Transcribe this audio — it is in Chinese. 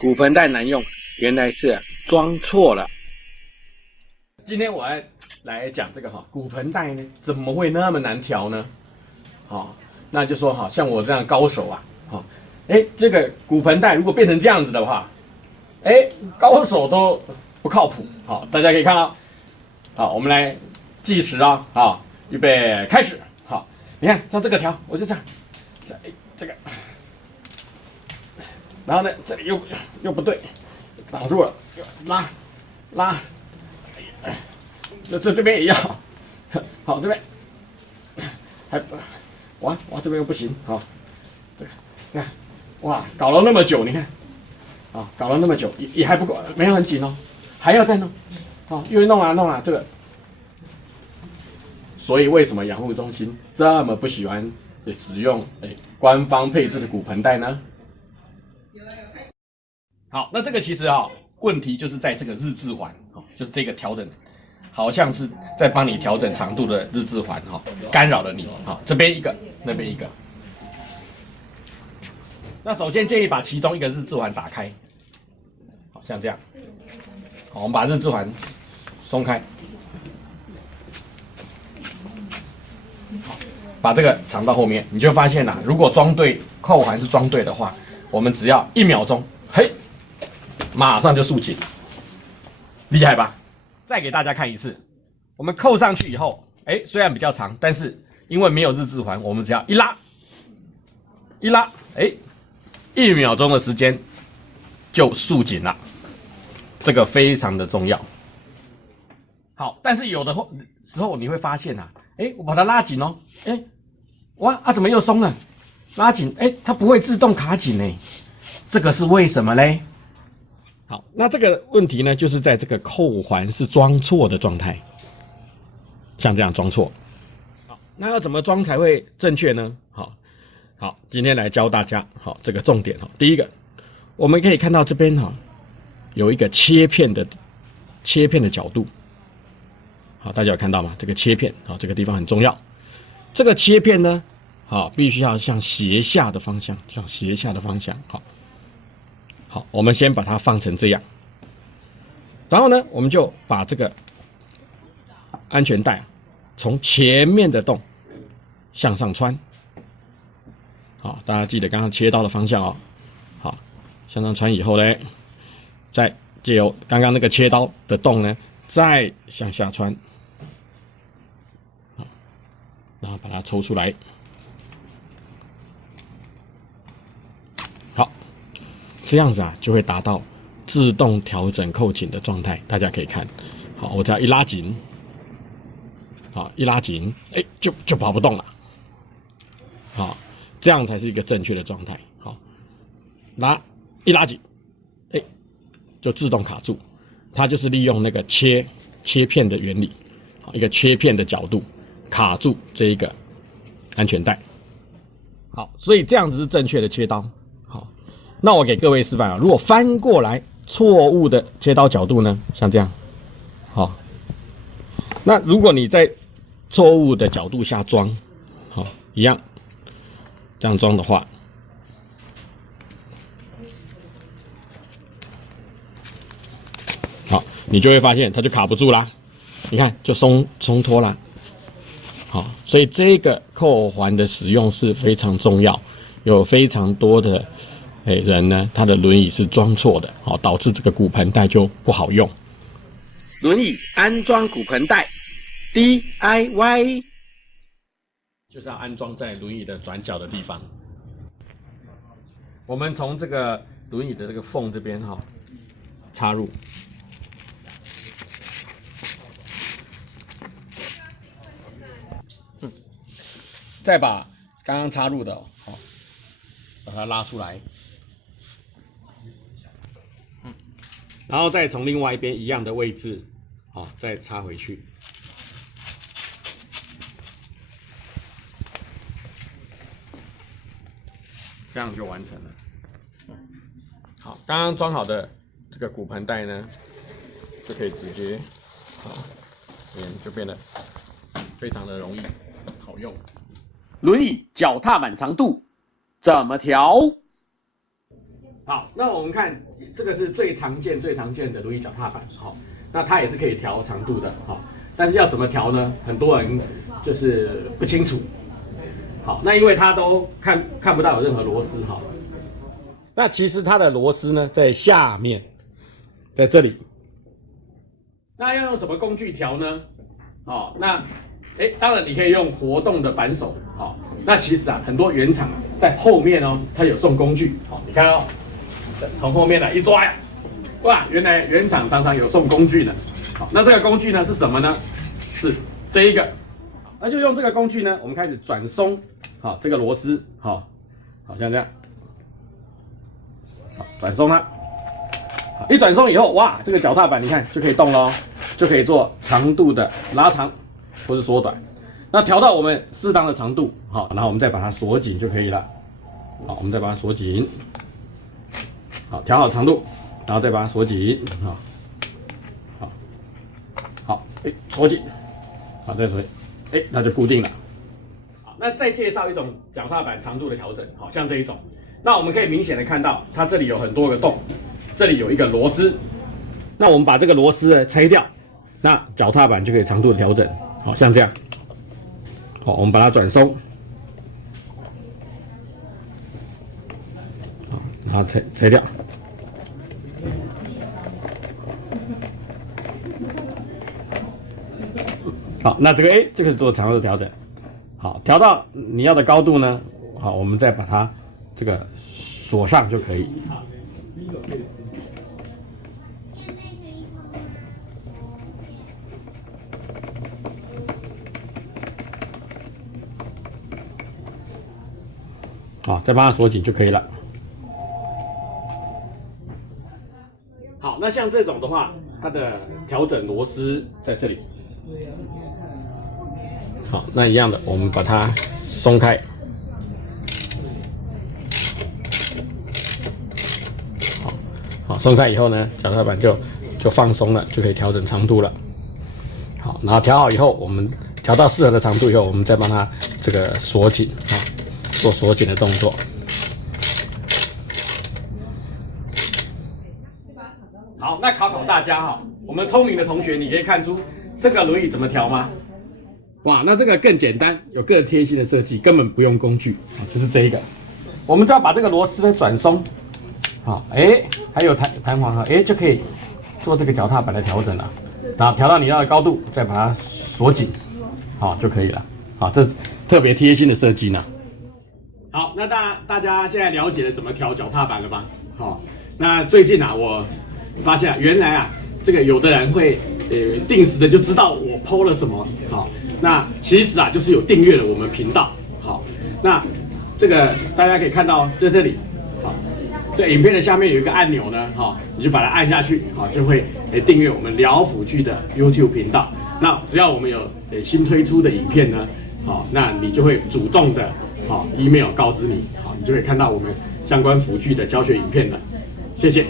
骨盆带难用，原来是装错了。今天我来讲这个骨盆带呢，怎么会那么难调呢？那就说像我这样高手啊，这个骨盆带如果变成这样子的话，高手都不靠谱。大家可以看到，我们来计时啊，预备开始。你看像这个调，我就这样，这个，然后呢这里又不对，挡住了，拉，这边也要，好这边还哇这边又不行，对，你看哇搞了那么久，你看搞了那么久也还不够，没有很紧哦，还要再弄，又弄啊这个。所以为什么养护中心这么不喜欢使用官方配置的骨盆带呢？好，那这个其实问题就是在这个日志环，就是这个调整，好像是在帮你调整长度的日志环干扰了你，这边一个，那边一个。那首先建议把其中一个日志环打开，像这样，我们把日志环松开。把这个藏到后面，你就发现如果装对扣环是装对的话，我们只要1秒钟，马上就束紧，厉害吧？再给大家看一次，我们扣上去以后，虽然比较长，但是因为没有日志环，我们只要一拉，1秒钟的时间就束紧了，这个非常的重要。好，但是有的时候你会发现我把它拉紧哦，怎么又松了？拉紧，它不会自动卡紧呢，这个是为什么嘞？好，那这个问题呢，就是在这个扣环是装错的状态，像这样装错。好，那要怎么装才会正确呢？好，今天来教大家，这个重点第一个，我们可以看到这边有一个切片的角度。好，大家有看到吗？这个切片，这个地方很重要。这个切片呢，必须要向斜下的方向，好，我们先把它放成这样，然后呢，我们就把这个安全带从前面的洞向上穿。好，大家记得刚刚切刀的方向哦。好，向上穿以后呢，再借由刚刚那个切刀的洞呢，再向下穿。然后把它抽出来，好，这样子就会达到自动调整扣紧的状态。大家可以看，好，我只要一拉紧，就跑不动了，好，这样才是一个正确的状态。好，一拉紧，就自动卡住，它就是利用那个切片的原理，一个切片的角度。卡住这一个安全带，好，所以这样子是正确的切刀。好，那我给各位示范如果翻过来错误的切刀角度呢，像这样，好，那如果你在错误的角度下装，一样这样装的话，好，你就会发现它就卡不住啦，你看就松脱啦。好，所以这个扣环的使用是非常重要，有非常多的人呢，他的轮椅是装错的，导致这个骨盆带就不好用。轮椅安装骨盆带 DIY 就是要安装在轮椅的转角的地方。我们从这个轮椅的这个缝这边插入。再把刚刚插入的把它拉出来，然后再从另外一边一样的位置再插回去。这样就完成了。好，刚刚装好的这个骨盆带呢，就可以直接就变得非常的容易好用。轮椅脚踏满长度怎么调？好，那我们看这个是最常见的轮椅脚踏板，好，那它也是可以调长度的，好，但是要怎么调呢？很多人就是不清楚。好，那因为它都看不到有任何螺丝，哈。那其实它的螺丝呢在下面，在这里。那要用什么工具调呢？哦，那当然你可以用活动的扳手，好，那其实啊很多原厂在后面哦，它有送工具，好，你看哦，从后面来一抓呀，哇，原来原厂常常有送工具的，好，那这个工具呢是什么呢？是这一个，那就用这个工具呢，我们开始转松，好，这个螺丝，好，好像这样，好，转松它。一转松以后，哇，这个脚踏板你看就可以动了，就可以做长度的拉长或是缩短。那调到我们适当的长度，好，然后我们再把它锁紧就可以了。好，我们再把它锁紧，好，调好长度，然后再把它锁紧，好，锁紧，好，再锁紧，它就固定了。好，那再介绍一种脚踏板长度的调整，好像这一种，那我们可以明显的看到，它这里有很多个洞。这里有一个螺丝，那我们把这个螺丝呢拆掉，那脚踏板就可以长度的调整，好像这样。好，我们把它转松，好，然后拆掉。好，那这个这个是做长度的调整。好，调到你要的高度呢，好，我们再把它这个锁上就可以。好，再把它锁紧就可以了。好，那像这种的话，它的调整螺丝在这里。好，那一样的，我们把它松开。好，松开以后呢，脚踏板就放松了，就可以调整长度了。好，然后调好以后，我们调到适合的长度以后，我们再帮它这个锁紧啊。做锁紧的动作。好，那考大家哈，我们聪明的同学，你可以看出这个轮椅怎么调吗？哇，那这个更简单，有更贴心的设计，根本不用工具啊，就是这一个，我们就要把这个螺丝呢转松，好，还有弹簧哈，就可以做这个脚踏板的调整了，然后调到你要的高度，再把它锁紧，好就可以了。好，这是特别贴心的设计呢。好，那大家现在了解了怎么调脚踏板了吧？好，那最近啊，我发现原来啊，这个有的人会定时的就知道我 PO 了什么，好，那其实啊就是有订阅了我们频道，好，那这个大家可以看到在这里，好，这影片的下面有一个按钮呢，好，你就把它按下去，好，就会订阅我们聊辅具的 YouTube 频道。那只要我们有新推出的影片呢，好，那你就会主动的。好 ，email 告知你，好，你就会看到我们相关辅具的教学影片了。谢谢。